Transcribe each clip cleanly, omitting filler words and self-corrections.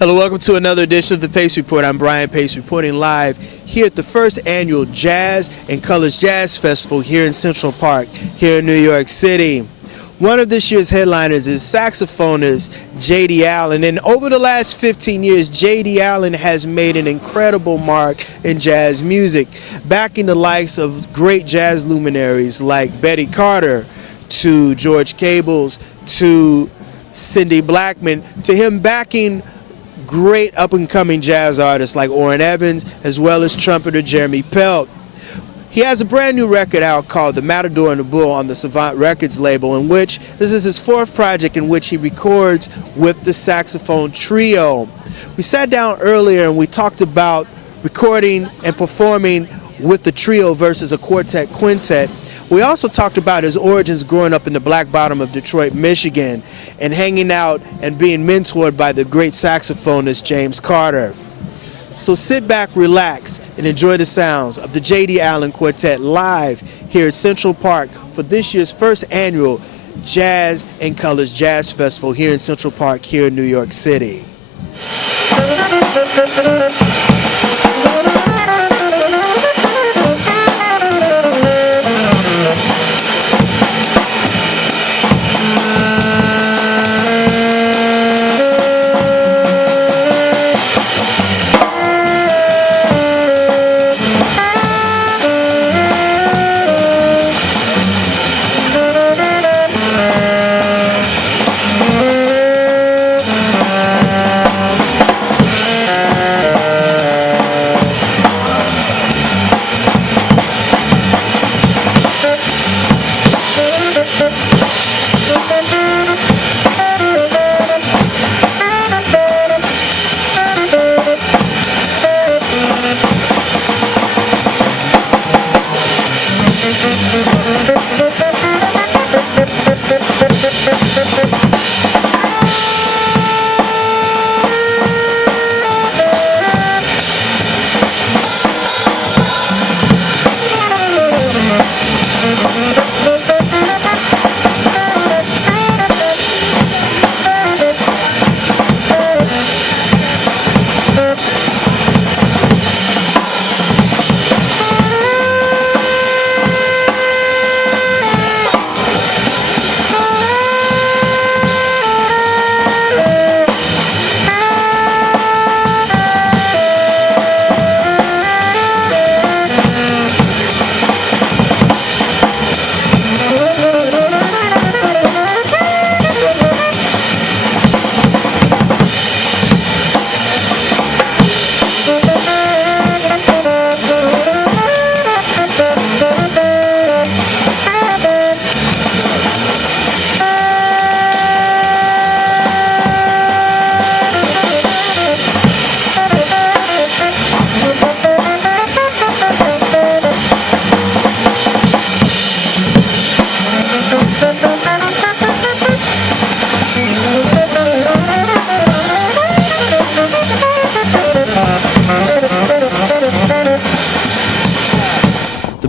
Hello, welcome to another edition of the Pace Report. I'm Brian Pace, reporting live here at the first annual Jazz and Colors Jazz Festival here in Central Park, here in New York City. One of this year's headliners is saxophonist J.D. Allen, and over the last 15 years, J.D. Allen has made an incredible mark in jazz music, backing the likes of great jazz luminaries like Betty Carter, to George Cables, to Cindy Blackman, to him backing great up-and-coming jazz artists like Orrin Evans, as well as trumpeter Jeremy Pelt. He has a brand new record out called The Matador and the Bull on the Savant Records label, in which this is his fourth project in which he records with the saxophone trio. We sat down earlier and we talked about recording and performing with the trio versus a quartet quintet. We also talked about his origins growing up in the black bottom of Detroit, Michigan, and hanging out and being mentored by the great saxophonist James Carter. So sit back, relax, and enjoy the sounds of the J.D. Allen Quartet live here at Central Park for this year's first annual Jazz and Colors Jazz Festival here in Central Park here in New York City.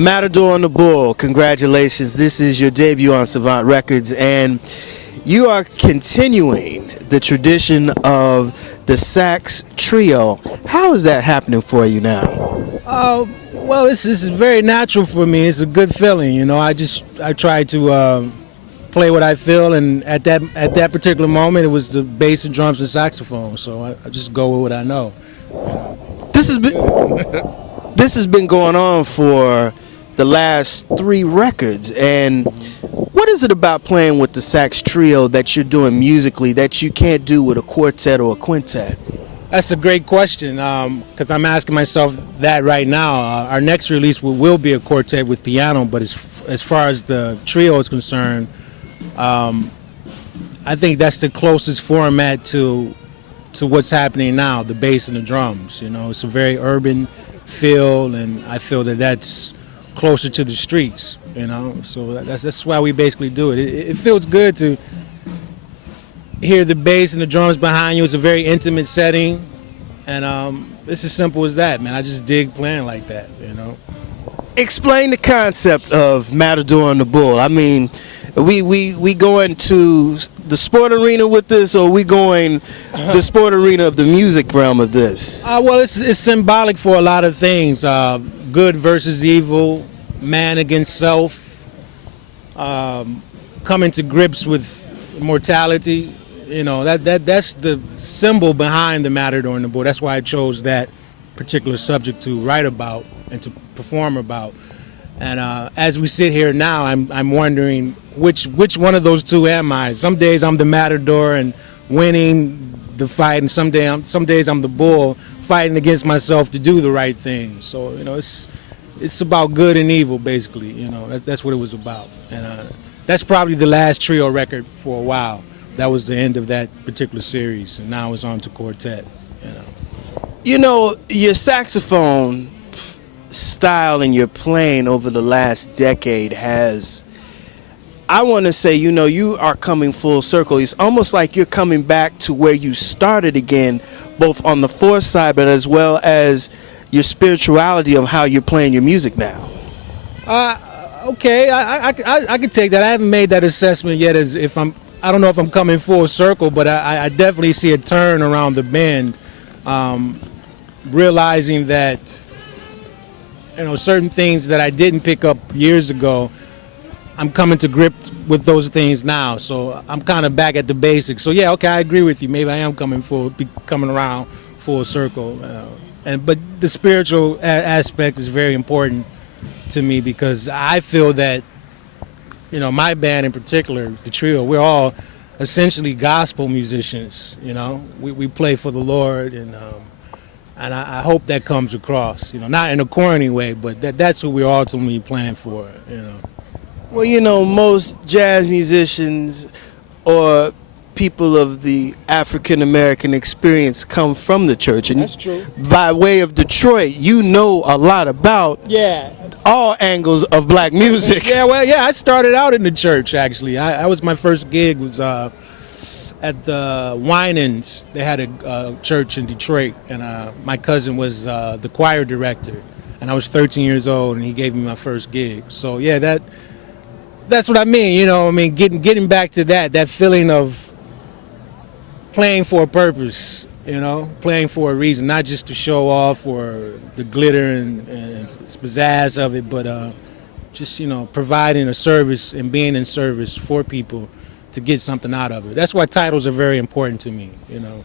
Matador and the Bull, congratulations. This is your debut on Savant Records, and you are continuing the tradition of the sax trio. How is that happening for you now? Well, this is very natural for me. It's a good feeling, you know. I try to play what I feel, and at that particular moment, it was the bass and drums and saxophone. So I just go with what I know. This has been going on for the last 3 records, and what is it about playing with the sax trio that you're doing musically that you can't do with a quartet or a quintet? That's a great question, because I'm asking myself that right now. Our next release will be a quartet with piano, but as far as the trio is concerned, I think that's the closest format to what's happening now, the bass and the drums. You know, it's a very urban feel, and I feel that that's closer to the streets, you know, so that's why we basically do it. It feels good to hear the bass and the drums behind you. It's a very intimate setting, and it's as simple as that, man. I just dig playing like that, you know. Explain the concept of Matador and the Bull. I mean, We going to the sport arena with this, or we going the sport arena of the music realm of this? Well, it's symbolic for a lot of things. Good versus evil, man against self, coming to grips with mortality. You know, that's the symbol behind the Matador and the Bull. That's why I chose that particular subject to write about and to perform about. And as we sit here now, I'm wondering which one of those two am I? Some days I'm the Matador and winning the fight, and some days I'm the bull fighting against myself to do the right thing. So, you know, it's about good and evil, basically. You know, that's what it was about. And that's probably the last trio record for a while. That was the end of that particular series, and now it's on to quartet. You know, your saxophone style and your playing over the last decade has, I want to say, you know, you are coming full circle. It's almost like you're coming back to where you started again, both on the force side, but as well as your spirituality of how you're playing your music now. Okay, I could take that. I haven't made that assessment yet. I don't know if I'm coming full circle, but I definitely see a turn around the bend, realizing that, you know, certain things that I didn't pick up years ago, I'm coming to grip with those things now. So I'm kind of back at the basics. So yeah, okay, I agree with you. Maybe I am coming around full circle. But the spiritual aspect is very important to me, because I feel that, you know, my band in particular, the trio, we're all essentially gospel musicians. You know, we play for the Lord, and I hope that comes across. You know, not in a corny way, but that's who we're ultimately playing for. You know. Well, you know, most jazz musicians or people of the African American experience come from the church, and that's true. By way of Detroit, you know a lot about all angles of black music. Yeah, well, yeah, I started out in the church, actually. I was, my first gig was at the Winans. They had a church in Detroit, and my cousin was the choir director, and I was 13 years old, and he gave me my first gig. So yeah, that's what I mean. You know, I mean, getting back to that feeling of playing for a purpose. You know, playing for a reason, not just to show off or the glitter and pizzazz of it, but just, you know, providing a service and being in service for people to get something out of it. That's why titles are very important to me, you know.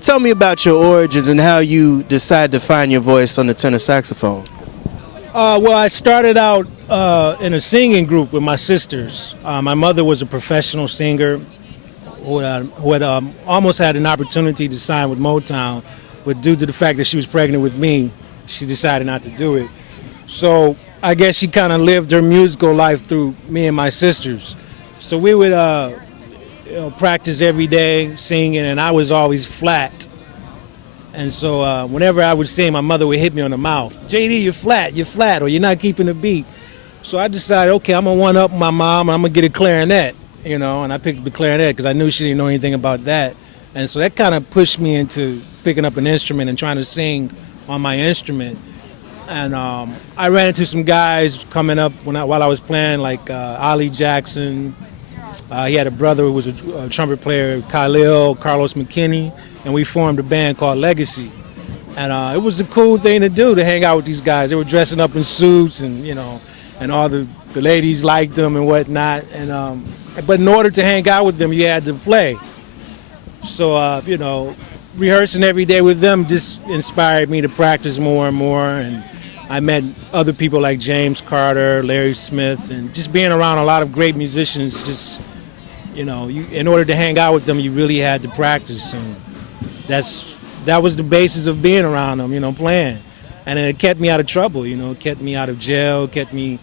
Tell me about your origins and how you decided to find your voice on the tenor saxophone. Well, I started out in a singing group with my sisters. My mother was a professional singer who had almost had an opportunity to sign with Motown, but due to the fact that she was pregnant with me, she decided not to do it. So I guess she kind of lived her musical life through me and my sisters. So we would practice every day singing, and I was always flat. And so whenever I would sing, my mother would hit me on the mouth. JD, you're flat, or you're not keeping the beat. So I decided, okay, I'm going to one-up my mom, and I'm going to get a clarinet, and I picked up the clarinet because I knew she didn't know anything about that. And so that kind of pushed me into picking up an instrument and trying to sing on my instrument. And I ran into some guys coming up while I was playing, like Ollie Jackson. He had a brother who was a trumpet player, Carlos McKinney, and we formed a band called Legacy. And it was the cool thing to do, to hang out with these guys. They were dressing up in suits, and and all the ladies liked them and whatnot. And but in order to hang out with them, you had to play. So rehearsing every day with them just inspired me to practice more and more. And I met other people like James Carter, Larry Smith, and just being around a lot of great musicians. Just in order to hang out with them, you really had to practice, and that was the basis of being around them, playing. And it kept me out of trouble, it kept me out of jail, kept me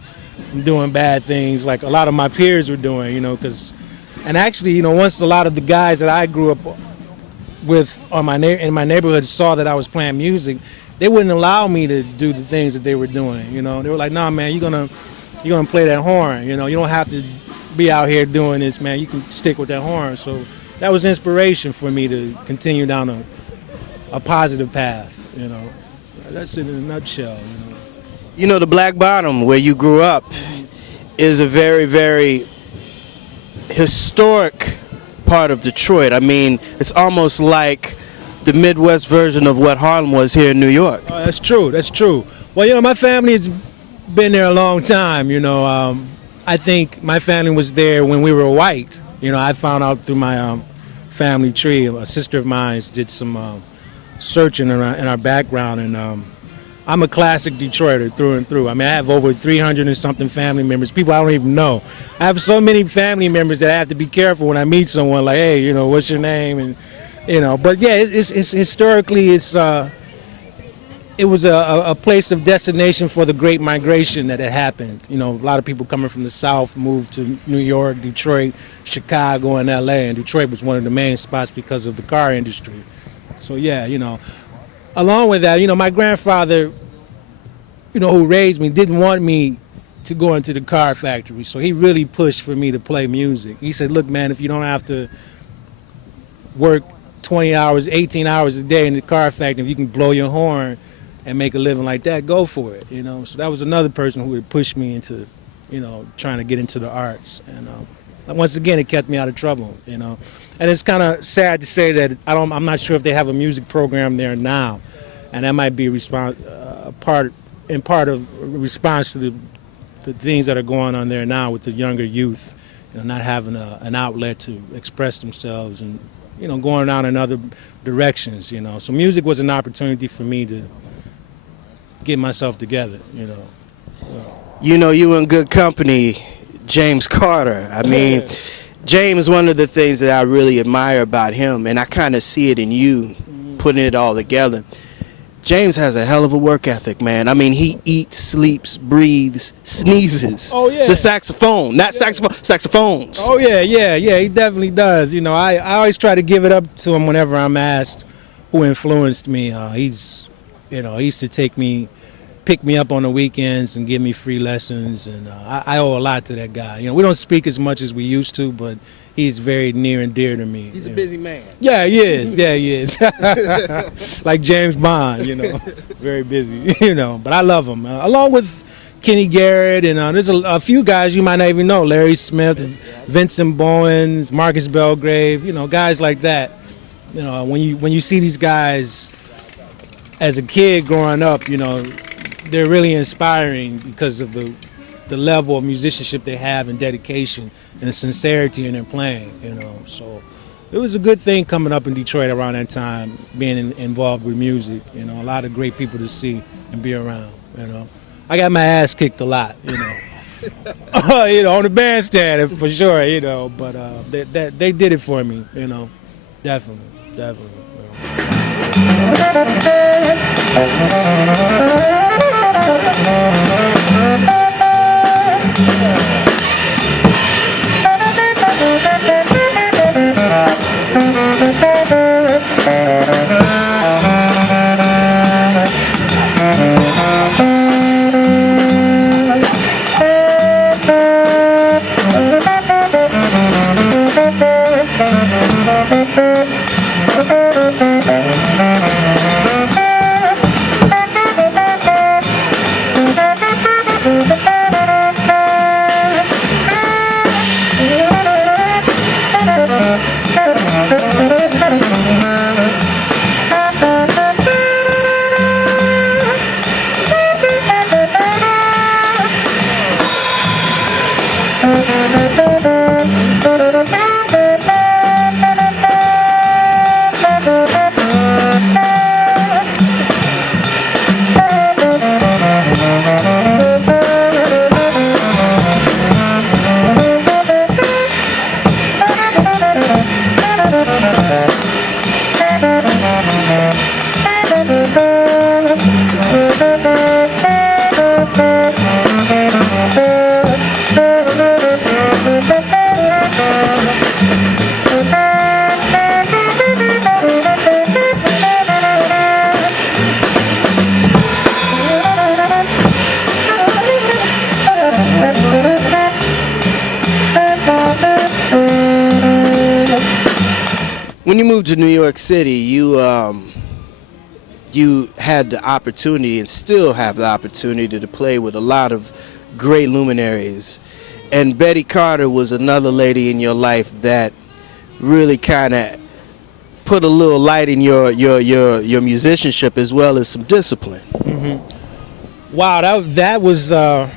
from doing bad things like a lot of my peers were doing, and actually, once a lot of the guys that I grew up with in my neighborhood saw that I was playing music, they wouldn't allow me to do the things that they were doing, They were like, nah, man, you're gonna play that horn, you don't have to be out here doing this, man. You can stick with that horn. So that was inspiration for me to continue down a positive path, That's it in a nutshell, The Black Bottom, where you grew up, is a very, very historic part of Detroit. I mean, it's almost like the Midwest version of what Harlem was here in New York. Oh, that's true. Well, my family has been there a long time, I think my family was there when we were white. I found out through my family tree. A sister of mine did some searching in our background, and I'm a classic Detroiter through and through. I mean, I have over 300 and something family members, people I don't even know. I have so many family members that I have to be careful when I meet someone, like, hey, what's your name? And but yeah, it's historically, it was a place of destination for the Great Migration that had happened. A lot of people coming from the South moved to New York, Detroit, Chicago, and L.A., and Detroit was one of the main spots because of the car industry. So yeah, along with that, my grandfather, who raised me, didn't want me to go into the car factory, so he really pushed for me to play music. He said, look, man, if you don't have to work 20 hours, 18 hours a day in the car factory, if you can blow your horn and make a living like that, go for it, So that was another person who would push me into, trying to get into the arts. And once again, it kept me out of trouble, And it's kind of sad to say that I'm not sure if they have a music program there now, and that might be part of response to the things that are going on there now with the younger youth, not having an outlet to express themselves and going out in other directions, So music was an opportunity for me to get myself together, You in good company, James Carter. I mean, James, one of the things that I really admire about him, and I kind of see it in you, putting it all together. James has a hell of a work ethic, man. I mean, he eats, sleeps, breathes, sneezes. Oh, yeah. The saxophone, not saxophone, saxophones. Oh, yeah, he definitely does. I always try to give it up to him whenever I'm asked who influenced me. He used to pick me up on the weekends and give me free lessons, and I owe a lot to that guy. We don't speak as much as we used to, but he's very near and dear to me. He's a busy man. Yeah, he is. Like James Bond, very busy, But I love him. Along with Kenny Garrett, and there's a few guys you might not even know, Larry Smith, Vincent Bowens, Marcus Belgrave, guys like that. When you see these guys as a kid growing up, they're really inspiring because of the level of musicianship they have and dedication and the sincerity in their playing, So it was a good thing coming up in Detroit around that time, being involved with music, a lot of great people to see and be around, I got my ass kicked a lot, On the bandstand for sure, but they did it for me, definitely. When you moved to New York City, you had the opportunity and still have the opportunity to play with a lot of great luminaries. And Betty Carter was another lady in your life that really kind of put a little light in your musicianship as well as some discipline. Mm-hmm. Wow, that was an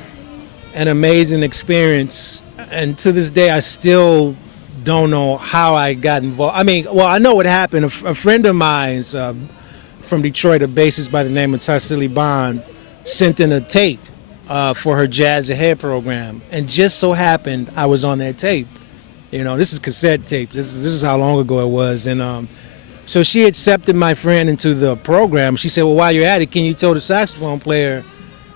amazing experience. And to this day, I still don't know how I got involved. I know what happened. A friend of mine from Detroit, a bassist by the name of Tassili Bond, sent in a tape for her Jazz Ahead program, and just so happened I was on that tape. This is cassette tape. This is how long ago it was, and so she accepted my friend into the program. She said, "Well, while you're at it, can you tell the saxophone player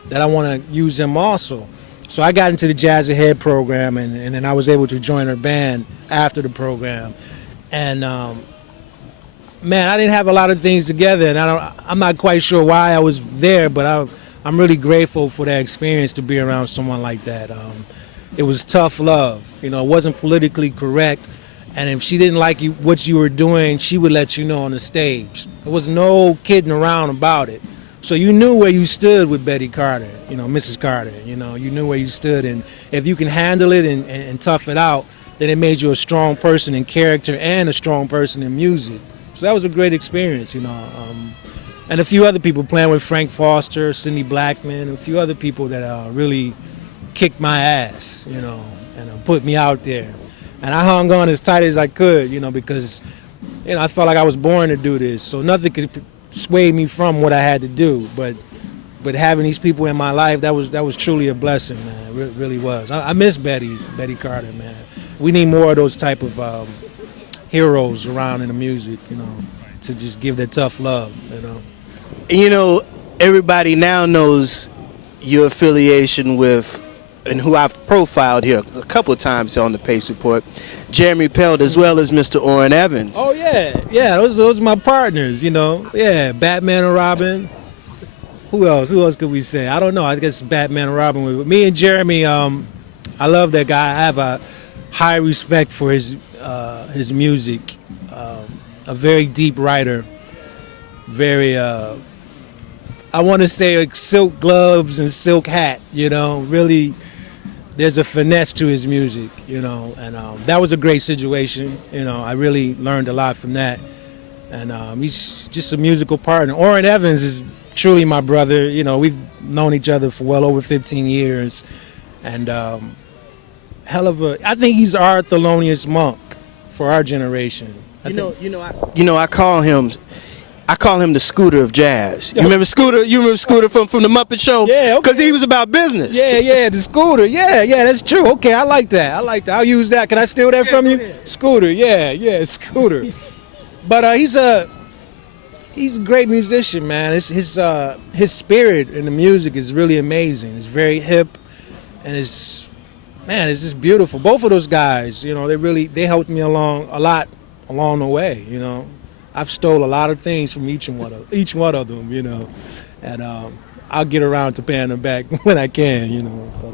that I want to use him also?" So I got into the Jazz Ahead program, and then I was able to join her band after the program. And man, I didn't have a lot of things together, and I'm not quite sure why I was there, but I'm really grateful for that experience to be around someone like that. It was tough love. It wasn't politically correct, and if she didn't like what you were doing, she would let you know on the stage. There was no kidding around about it. So you knew where you stood with Betty Carter, Mrs. Carter. You knew where you stood, and if you can handle it and tough it out, then it made you a strong person in character and a strong person in music. So that was a great experience, and a few other people playing with Frank Foster, Sidney Blackman, and a few other people that really kicked my ass, and put me out there. And I hung on as tight as I could, because, I felt like I was born to do this. So nothing could sway me from what I had to do. But having these people in my life, that was truly a blessing, man. It really was. I miss Betty Carter, man. We need more of those type of heroes around in the music, to just give that tough love, And everybody now knows your affiliation with, and who I've profiled here a couple of times on the Pace Report, Jeremy Pelt, as well as Mr. Orrin Evans. Oh yeah, those are my partners, Yeah, Batman and Robin. Who else could we say? I don't know. I guess Batman and Robin. Me and Jeremy, I love that guy. I have a high respect for his music. A very deep writer. Very, I want to say like silk gloves and silk hat, really. There's a finesse to his music, and that was a great situation. I really learned a lot from that, and he's just a musical partner. Orrin Evans is truly my brother. We've known each other for well over 15 years, and I think he's our Thelonious Monk for our generation. I I call him the Scooter of jazz. You remember Scooter? You remember Scooter from the Muppet Show? Yeah, okay. Because he was about business. Yeah, the Scooter. Yeah, that's true. Okay, I like that. I'll use that. Can I steal that from you? Scooter. Yeah, Scooter. But he's a great musician, man. His spirit in the music is really amazing. It's very hip, and it's just beautiful. Both of those guys, you know, they helped me along a lot along the way, you know. I've stole a lot of things from each one of them, you know, and I'll get around to paying them back when I can, you know. But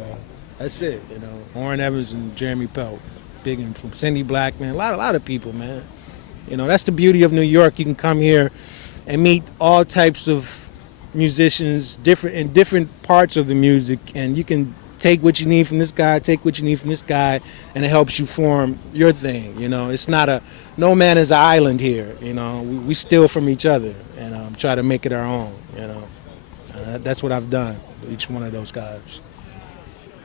that's it, you know. Warren Evans and Jeremy Pelt, big and from Cindy Blackman, a lot of people, man. You know, that's the beauty of New York. You can come here and meet all types of musicians, in different parts of the music, and you can take what you need from this guy, take what you need from this guy, and it helps you form your thing. You know, it's not no man is an island here. You know, we steal from each other and try to make it our own. You know, that's what I've done with each one of those guys.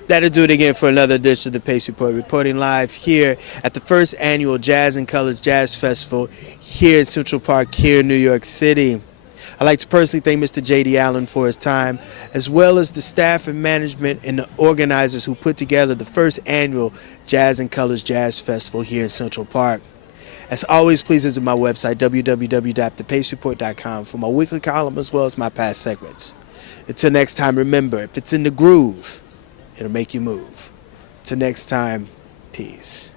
That'll do it again for another edition of the Pace Report, reporting live here at the first annual Jazz and Colors Jazz Festival here in Central Park, here in New York City. I'd like to personally thank Mr. J.D. Allen for his time, as well as the staff and management and the organizers who put together the first annual Jazz and Colors Jazz Festival here in Central Park. As always, please visit my website, www.thepacereport.com, for my weekly column as well as my past segments. Until next time, remember, if it's in the groove, it'll make you move. Till next time, peace.